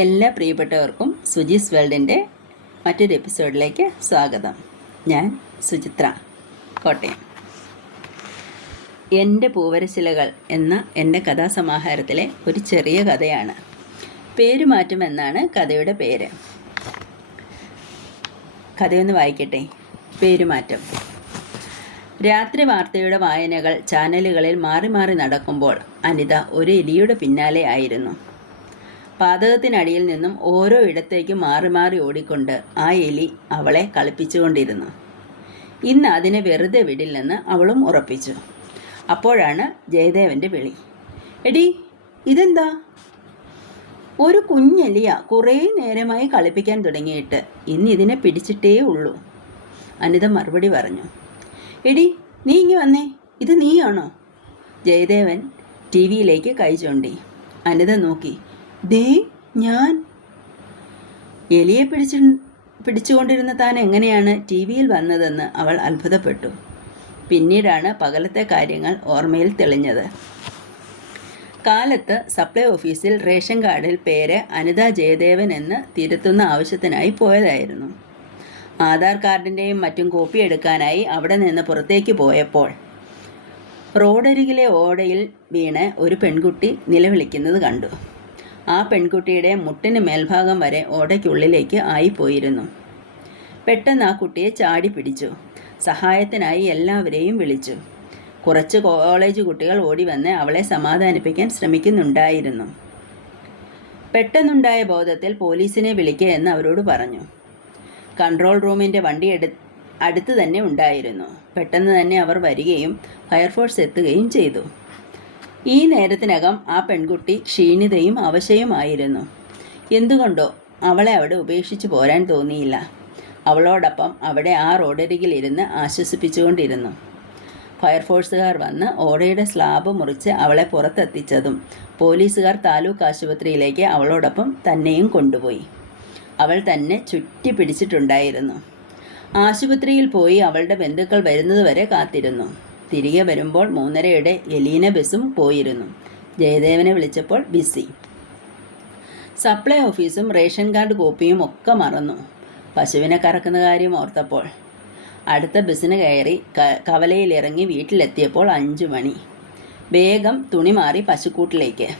എല്ലാ പ്രിയപ്പെട്ടവർക്കും സുജീസ് വേൾഡിൻ്റെ മറ്റൊരു എപ്പിസോഡിലേക്ക് സ്വാഗതം. ഞാൻ സുചിത്ര, കോട്ടയം. എൻ്റെ പൂവരശിലകൾ എന്ന എൻ്റെ കഥാസമാഹാരത്തിലെ ഒരു ചെറിയ കഥയാണ്. പേരുമാറ്റം എന്നാണ് കഥയുടെ പേര്. കഥയൊന്ന് വായിക്കട്ടെ. പേരുമാറ്റം. രാത്രി വാർത്തയുടെ വായനകൾ ചാനലുകളിൽ മാറി മാറി നടക്കുമ്പോൾ അനിത ഒരു എലിയുടെ പിന്നാലെ ആയിരുന്നു. പാതകത്തിനടിയിൽ നിന്നും ഓരോ ഇടത്തേക്കും മാറി മാറി ഓടിക്കൊണ്ട് ആ എലി അവളെ കളിപ്പിച്ചുകൊണ്ടിരുന്നു. ഇന്ന് അതിനെ വെറുതെ വിടില്ലെന്ന് അവളും ഉറപ്പിച്ചു. അപ്പോഴാണ് ജയദേവൻ്റെ വിളി. എടി, ഇതെന്താ? ഒരു കുഞ്ഞെലിയ, കുറേ നേരമായി കളിപ്പിക്കാൻ തുടങ്ങിയിട്ട്. ഇന്ന് ഇതിനെ പിടിച്ചിട്ടേ ഉള്ളൂ. അനിത മറുപടി പറഞ്ഞു. എടി, നീ ഇങ്ങ് വന്നേ. ഇത് നീയാണോ? ജയദേവൻ ടി വിയിലേക്ക് കൈ ചൂണ്ടി. അനിത നോക്കി. ദേ ഞാൻ. എലിയെ പിടിച്ചുകൊണ്ടിരുന്ന താൻ എങ്ങനെയാണ് ടി വിയിൽ വന്നതെന്ന് അവൾ അത്ഭുതപ്പെട്ടു. പിന്നീടാണ് പകലത്തെ കാര്യങ്ങൾ ഓർമ്മയിൽ തെളിഞ്ഞത്. കാലത്ത് സപ്ലൈ ഓഫീസിൽ റേഷൻ കാർഡിൽ പേര് അനിത ജയദേവൻ എന്ന് തിരുത്തുന്ന ആവശ്യത്തിനായി പോയതായിരുന്നു. ആധാർ കാർഡിൻ്റെയും മറ്റും കോപ്പി എടുക്കാനായി അവിടെ നിന്ന് പുറത്തേക്ക് പോയപ്പോൾ റോഡരികിലെ ഓടയിൽ വീണ് ഒരു പെൺകുട്ടി നിലവിളിക്കുന്നത് കണ്ടു. ആ പെൺകുട്ടിയുടെ മുട്ടിന് മേൽഭാഗം വരെ ഓടയ്ക്കുള്ളിലേക്ക് ആയിപ്പോയിരുന്നു. പെട്ടെന്ന് ആ കുട്ടിയെ ചാടി പിടിച്ചു. സഹായത്തിനായി എല്ലാവരെയും വിളിച്ചു. കുറച്ച് കോളേജ് കുട്ടികൾ ഓടി വന്ന് അവളെ സമാധാനിപ്പിക്കാൻ ശ്രമിക്കുന്നുണ്ടായിരുന്നു. പെട്ടെന്നുണ്ടായ ബോധത്തിൽ പോലീസിനെ വിളിക്കുക എന്ന് അവരോട് പറഞ്ഞു. കൺട്രോൾ റൂമിൻ്റെ വണ്ടി അടുത്ത് തന്നെ ഉണ്ടായിരുന്നു. പെട്ടെന്ന് തന്നെ അവർ വരികയും ഫയർഫോഴ്സ് എത്തുകയും ചെയ്തു. ഈ നേരത്തിനകം ആ പെൺകുട്ടി ക്ഷീണിതയും അവശയുമായിരുന്നു. എന്തുകൊണ്ടോ അവളെ അവിടെ ഉപേക്ഷിച്ച് പോരാൻ തോന്നിയില്ല. അവളോടൊപ്പം അവിടെ ആ റോഡരികിലിരുന്ന് ആശ്വസിപ്പിച്ചുകൊണ്ടിരുന്നു. ഫയർഫോഴ്സുകാർ വന്ന് ഓടയുടെ സ്ലാബ് മുറിച്ച് അവളെ പുറത്തെത്തിച്ചതും പോലീസുകാർ താലൂക്ക് ആശുപത്രിയിലേക്ക് അവളോടൊപ്പം തന്നെയും കൊണ്ടുപോയി. അവൾ തന്നെ ചുറ്റി പിടിച്ചിട്ടുണ്ടായിരുന്നു. ആശുപത്രിയിൽ പോയി അവളുടെ ബന്ധുക്കൾ വരുന്നതുവരെ കാത്തിരുന്നു. തിരികെ വരുമ്പോൾ 3:30 എലീന ബസ്സും പോയിരുന്നു. ജയദേവനെ വിളിച്ചപ്പോൾ ബിസി. സപ്ലൈ ഓഫീസും റേഷൻ കാർഡ് കോപ്പിയും ഒക്കെ മറന്നു. പശുവിനെ കറക്കുന്ന കാര്യം ഓർത്തപ്പോൾ അടുത്ത ബസ്സിന് കയറി കവലയിലിറങ്ങി വീട്ടിലെത്തിയപ്പോൾ 5 മണി. വേഗം തുണി മാറി പശുക്കൂട്ടിലേക്ക്.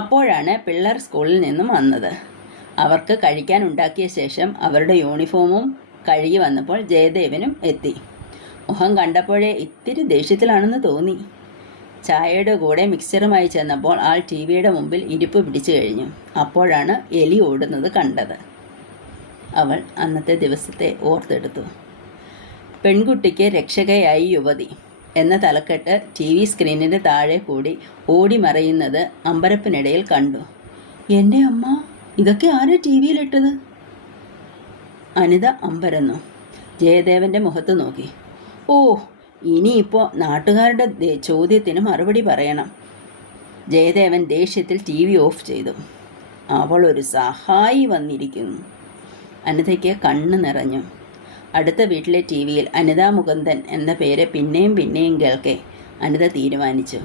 അപ്പോഴാണ് പിള്ളേർ സ്കൂളിൽ നിന്നും വന്നത്. അവർക്ക് കഴിക്കാൻ ഉണ്ടാക്കിയ ശേഷം അവരുടെ യൂണിഫോമും കഴുകി വന്നപ്പോൾ ജയദേവനും എത്തി. മുഖം കണ്ടപ്പോഴേ ഇത്തിരി ദേഷ്യത്തിലാണെന്ന് തോന്നി. ചായയുടെ കൂടെ മിക്സറുമായി ചെന്നപ്പോൾ ആൾ ടി വിയുടെ മുമ്പിൽ ഇരിപ്പ് പിടിച്ചു കഴിഞ്ഞു. അപ്പോഴാണ് എലി ഓടുന്നത് കണ്ടത്. അവൾ അന്നത്തെ ദിവസത്തെ ഓർത്തെടുത്തു. പെൺകുട്ടിക്ക് രക്ഷകയായി യുവതി എന്ന തലക്കെട്ട് ടി വി സ്ക്രീനിൻ്റെ താഴെ കൂടി ഓടി മറയുന്നത് അമ്പരപ്പിനിടയിൽ കണ്ടു. എൻ്റെ അമ്മ, ഇതൊക്കെ ആരാ ടി വിയിലിട്ടത്? അനിത അമ്പരന്നു. ജയദേവൻ്റെ മുഖത്ത് നോക്കി. ഓ, ഇനിയിപ്പോൾ നാട്ടുകാരുടെ ചോദ്യത്തിന് മറുപടി പറയണം. ജയദേവൻ ദേഷ്യത്തിൽ ടി വി ഓഫ് ചെയ്തു. അവളൊരു സഹായി വന്നിരിക്കുന്നു. അനിതയ്ക്ക് കണ്ണ് നിറഞ്ഞു. അടുത്ത വീട്ടിലെ ടി വിയിൽ അനിതാ മുകുന്ദൻ എന്ന പേര് പിന്നെയും പിന്നെയും കേൾക്കെ അനിത തീരുമാനിച്ചു,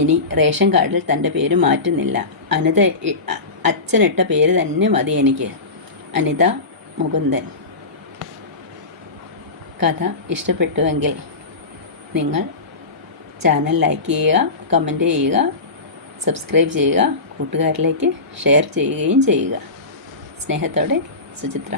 ഇനി റേഷൻ കാർഡിൽ തൻ്റെ പേര് മാറ്റുന്നില്ല. അനിത അച്ഛനിട്ട പേര് തന്നെ മതി എനിക്ക്, അനിത മുകുന്ദൻ. കഥ ഇഷ്ടപ്പെട്ടുവെങ്കിൽ നിങ്ങൾ ചാനൽ ലൈക്ക് ചെയ്യുക, കമൻറ്റ് ചെയ്യുക, സബ്സ്ക്രൈബ് ചെയ്യുക, കൂട്ടുകാരിലേക്ക് ഷെയർ ചെയ്യുകയും ചെയ്യുക. സ്നേഹത്തോടെ സുചിത്ര.